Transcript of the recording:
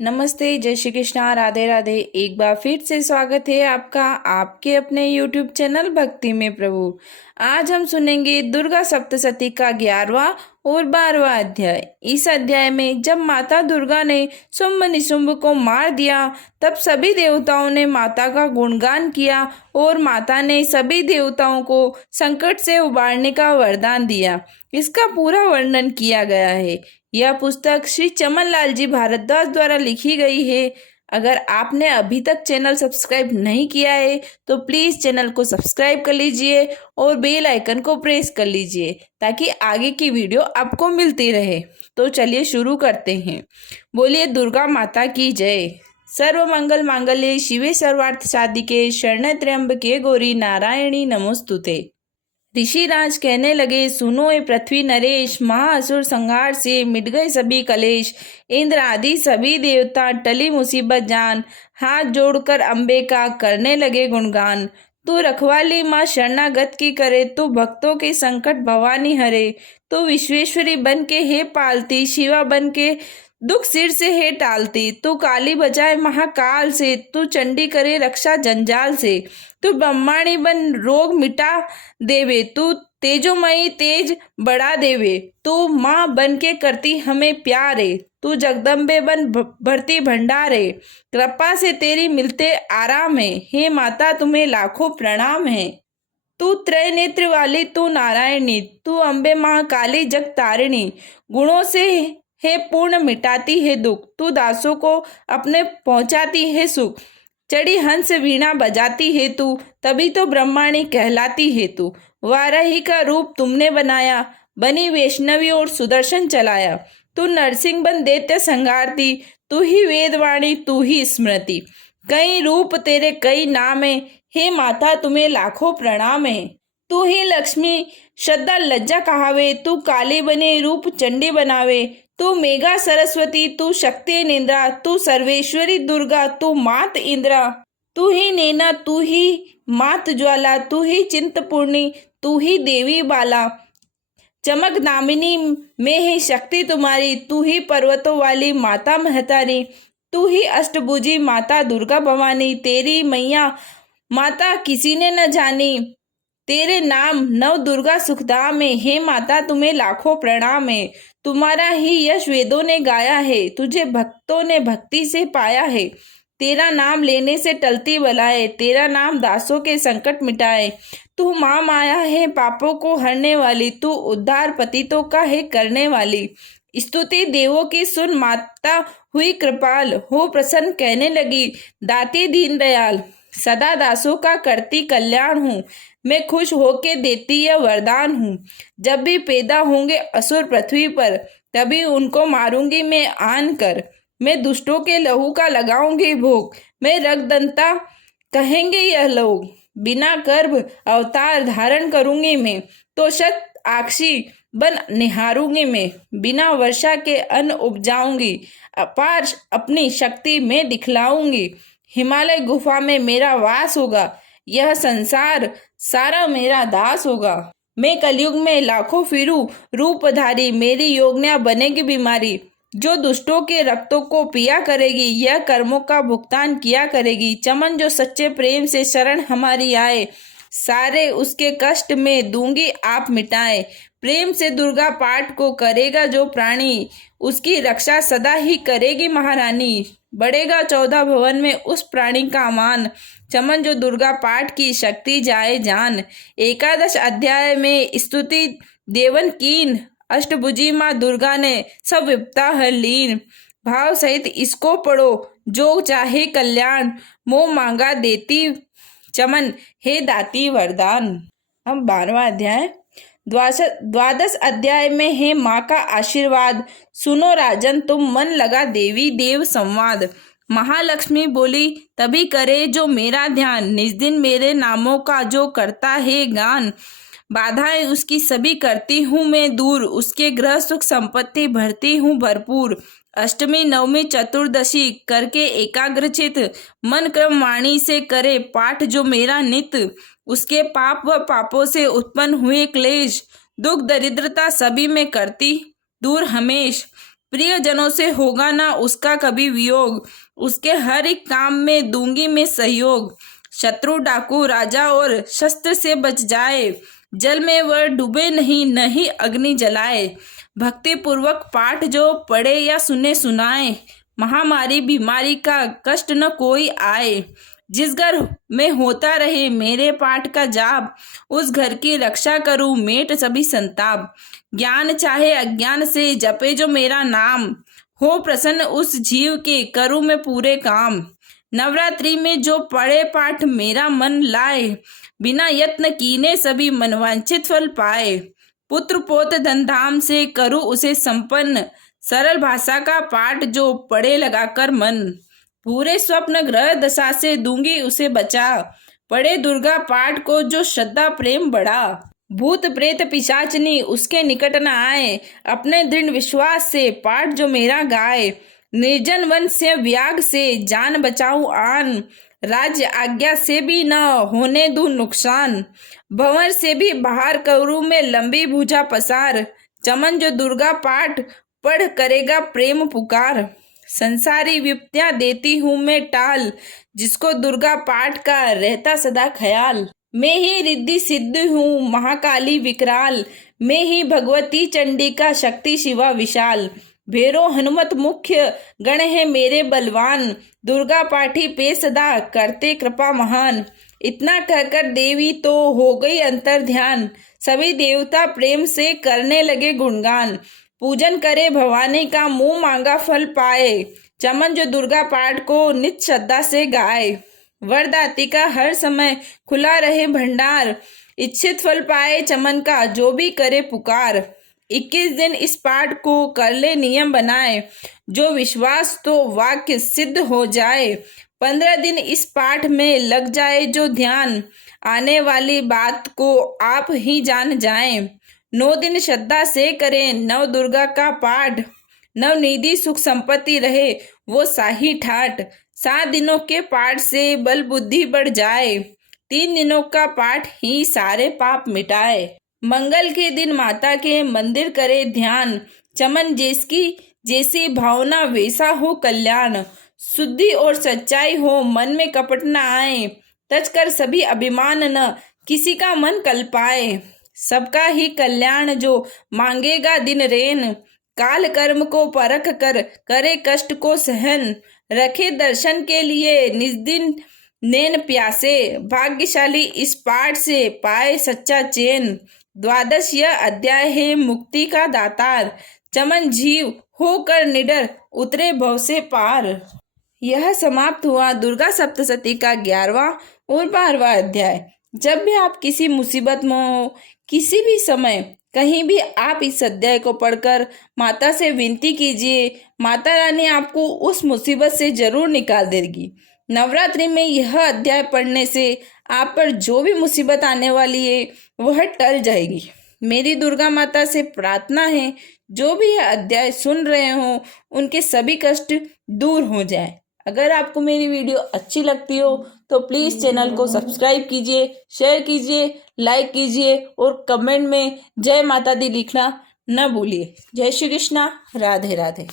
नमस्ते, जय श्री कृष्णा, राधे राधे। एक बार फिर से स्वागत है आपका आपके अपने YouTube चैनल भक्ति में प्रभु। आज हम सुनेंगे दुर्गा सप्तशती का 11वां और 12वां अध्याय। इस अध्याय में जब माता दुर्गा ने शुंभ निशुंभ को मार दिया, तब सभी देवताओं ने माता का गुणगान किया और माता ने सभी देवताओं को संकट से उबारने का वरदान दिया। इसका पूरा वर्णन किया गया है। यह पुस्तक श्री चमन लाल जी भारद्वाज द्वारा लिखी गई है। अगर आपने अभी तक चैनल सब्सक्राइब नहीं किया है तो प्लीज़ चैनल को सब्सक्राइब कर लीजिए और बेल आइकन को प्रेस कर लीजिए ताकि आगे की वीडियो आपको मिलती रहे। तो चलिए शुरू करते हैं। बोलिए दुर्गा माता की जय। सर्व मंगल मांगल्ये शिवे सर्वार्थ साधिके शरण्य त्र्यंबके गौरी नारायणी नमोस्तुते। ऋषिराज कहने लगे, सुनो ए पृथ्वी नरेश, महाअसुर संहार से मिट गए सभी कलेश। इंद्र आदि सभी देवता टली मुसीबत जान, हाथ जोड़कर अम्बे का करने लगे गुणगान। तू रखवाली माँ शरणागत की करे, तू भक्तों के संकट भवानी हरे। तू विश्वेश्वरी बन के हे पालती, शिवा बन के दुख सिर से है टालती। तू काली बजाए महाकाल से, तू चंडी करे रक्षा जंजाल से। तू ब्रह्माणी बन रोग मिटा देवे, तू तेजोमयी तेज बढ़ा देवे। तू माँ बन के करती हमें प्यारे, तू जगदम्बे बन भरती भंडारे। कृपा से तेरी मिलते आराम है, हे माता तुम्हें लाखों प्रणाम है। तू त्रय नेत्र वाली, तू नारायणी, तू अम्बे महाकाली जग तारिणी। गुणों से है पूर्ण मिटाती है दुख, तू दासों को अपने पहुंचाती है सुख। चढ़ी हंस वीणा बजाती है तू, तभी तो ब्रह्माणी कहलाती है तू। वाराही का रूप तुमने बनाया, बनी वैष्णवी और सुदर्शन चलाया। तू नरसिंह बन दैत्य संहारती, तू ही वेदवाणी तू ही स्मृति। कई रूप तेरे कई नाम है, हे माता तुम्हें लाखों प्रणाम है। तू ही लक्ष्मी श्रद्धा लज्जा कहावे, तू काली बने रूप चंडी बनावे। तू मेघा सरस्वती, तू शक्ति निंद्रा, तू सर्वेश्वरी दुर्गा, तू मात इंद्रा। तू ही नैना, तू ही मात ज्वाला, तू ही चिंतपूर्णी, तू ही देवी बाला। चमक दामिनी में है शक्ति तुम्हारी, तू ही पर्वतों वाली माता महतारी। तू ही अष्टभुजी माता दुर्गा भवानी, तेरी मैया माता किसी ने न जानी। तेरे नाम नव दुर्गा सुखधाम है, हे माता तुम्हें लाखों प्रणाम है। तुम्हारा ही यश वेदों ने गाया है, तुझे भक्तों ने भक्ति से पाया है। तेरा नाम लेने से टलती बलाए, तेरा नाम दासों के संकट मिटाए। तू माँ माया है पापों को हरने वाली, तू उद्धार पतितों का है करने वाली। स्तुति देवों की सुन, माता हुई कृपाल, हो प्रसन्न कहने लगी, दाती दीन दयाल। सदा दासों का करती कल्याण हूँ, मैं खुश होके देती यह वरदान हूँ। जब भी पैदा होंगे असुर पृथ्वी पर, तभी उनको मारूंगी मैं आन कर। मैं दुष्टों के लहू का लगाऊंगी भोग, मैं रगदंता कहेंगे यह लोग। बिना गर्भ अवतार धारण करूंगी मैं, तो शत आक्षी बन निहारूंगी मैं। बिना वर्षा के अन्न उपजाऊंगी, अपार अपनी शक्ति में दिखलाऊंगी। हिमालय गुफा में मेरा वास होगा, यह संसार सारा मेरा दास होगा। मैं कलयुग में लाखों फिरूं रूपधारी, मेरी योगन्या बनेगी बीमारी। जो दुष्टों के रक्तों को पिया करेगी, यह कर्मों का भुगतान किया करेगी। चमन जो सच्चे प्रेम से शरण हमारी आए, सारे उसके कष्ट में दूंगी आप मिटाए। प्रेम से दुर्गा पाठ को करेगा जो प्राणी, उसकी रक्षा सदा ही करेगी महारानी। बढ़ेगा 14 भवन में उस प्राणी का मान, चमन जो दुर्गा पाठ की शक्ति जाए जान। एकादश अध्याय में स्तुति देवन कीन, अष्टभुजी माँ दुर्गा ने सब विपदा हर लीन। भाव सहित इसको पढ़ो, जो चाहे कल्याण, मोह मांगा देती चमन, हे दाती वरदान। अब 12वां अध्याय। द्वादश अध्याय में है माँ का आशीर्वाद, सुनो राजन तुम मन लगा देवी देव संवाद। महालक्ष्मी बोली, तभी करे जो मेरा ध्यान, निज दिन मेरे नामों का जो करता है गान। बाधाएं उसकी सभी करती हूँ मैं दूर, उसके ग्रह सुख संपत्ति भरती हूँ भरपूर। अष्टमी नवमी चतुर्दशी करके एकाग्रचित, मन क्रम वाणी से करे पाठ जो मेरा नित। उसके पाप व पापों से उत्पन्न हुए क्लेश, दुख दरिद्रता सभी में करती दूर हमेश। प्रियजनों से होगा ना उसका कभी वियोग, उसके हर एक काम में दूंगी मैं सहयोग। शत्रु डाकू राजा और शस्त्र से बच जाए, जल में वह डूबे नहीं, नहीं अग्नि जलाए। भक्ति पूर्वक पाठ जो पढ़े या सुने सुनाए, महामारी बीमारी का कष्ट न कोई आए। जिस घर में होता रहे मेरे पाठ का जाप, उस घर की रक्षा करूं मेट सभी संताप। ज्ञान चाहे अज्ञान से जपे जो मेरा नाम, हो प्रसन्न उस जीव के करूं मैं पूरे काम। नवरात्रि में जो पढ़े पाठ मेरा मन लाए, बिना यत्न कीने सभी मनवांछित फल पाए। पुत्र पोत धन धाम से करूं उसे संपन्न, सरल भाषा का पाठ जो पढ़े लगाकर मन। पूरे स्वप्न ग्रह दशा से दूंगी उसे बचा, पढ़े दुर्गा पाठ को जो श्रद्धा प्रेम बढ़ा। भूत प्रेत पिशाचनी उसके निकट न आए, अपने दृढ़ विश्वास से पाठ जो मेरा गाए। निर्जन वन से व्याग से जान बचाऊं आन, राज्य आज्ञा से भी न होने दूं नुकसान। भंवर से भी बाहर करूं मैं लंबी भुजा पसार, चमन जो दुर्गा पाठ पढ़ करेगा प्रेम पुकार। संसारी विपत्तियां देती हूँ मैं टाल, जिसको दुर्गा पाठ का रहता सदा ख्याल। मैं ही रिद्धि सिद्ध हूँ महाकाली विकराल, मैं ही भगवती चंडी का शक्ति शिवा विशाल। भैरो हनुमत मुख्य गण है मेरे बलवान, दुर्गा पाठी पे सदा करते कृपा महान। इतना कहकर देवी तो हो गई अंतर ध्यान, सभी देवता प्रेम से करने लगे गुणगान। पूजन करे भवानी का मुंह मांगा फल पाए, चमन जो दुर्गा पाठ को नित श्रद्धा से गाए। वरदाती का हर समय खुला रहे भंडार, इच्छित फल पाए चमन का जो भी करे पुकार। 21 दिन इस पाठ को कर ले नियम बनाए, जो विश्वास तो वाक्य सिद्ध हो जाए। 15 दिन इस पाठ में लग जाए जो ध्यान, आने वाली बात को आप ही जान जाएं। 9 दिन श्रद्धा से करें नव दुर्गा का पाठ, नवनिधि सुख संपत्ति रहे वो साही ठाट। 7 दिनों के पाठ से बल बुद्धि बढ़ जाए, 3 दिनों का पाठ ही सारे पाप मिटाए। मंगल के दिन माता के मंदिर करे ध्यान, चमन जैसी भावना वैसा हो कल्याण। शुद्धि और सच्चाई हो मन में कपट न आए, तजकर सभी अभिमान न किसी का मन कल्पाए। सबका ही कल्याण जो मांगेगा दिन रेन, काल कर्म को परख कर करे कष्ट को सहन। रखे दर्शन के लिए निज दिन नैन प्यासे, भाग्यशाली इस पाठ से पाए सच्चा चैन। 12 यह अध्याय है मुक्ति का दातार, चमन जीव होकर निडर उतरे भव से पार। यह समाप्त हुआ दुर्गा सप्तशती का 11वां और 12वां अध्याय। जब भी आप किसी मुसीबत में हो, किसी भी समय कहीं भी, आप इस अध्याय को पढ़कर माता से विनती कीजिए, माता रानी आपको उस मुसीबत से जरूर निकाल देगी। नवरात्रि में यह अध्याय पढ़ने से आप पर जो भी मुसीबत आने वाली है वह टल जाएगी। मेरी दुर्गा माता से प्रार्थना है, जो भी यह अध्याय सुन रहे हो उनके सभी कष्ट दूर हो जाए। अगर आपको मेरी वीडियो अच्छी लगती हो तो प्लीज़ चैनल को सब्सक्राइब कीजिए, शेयर कीजिए, लाइक कीजिए और कमेंट में जय माता दी लिखना न भूलिए। जय श्री कृष्णा, राधे राधे।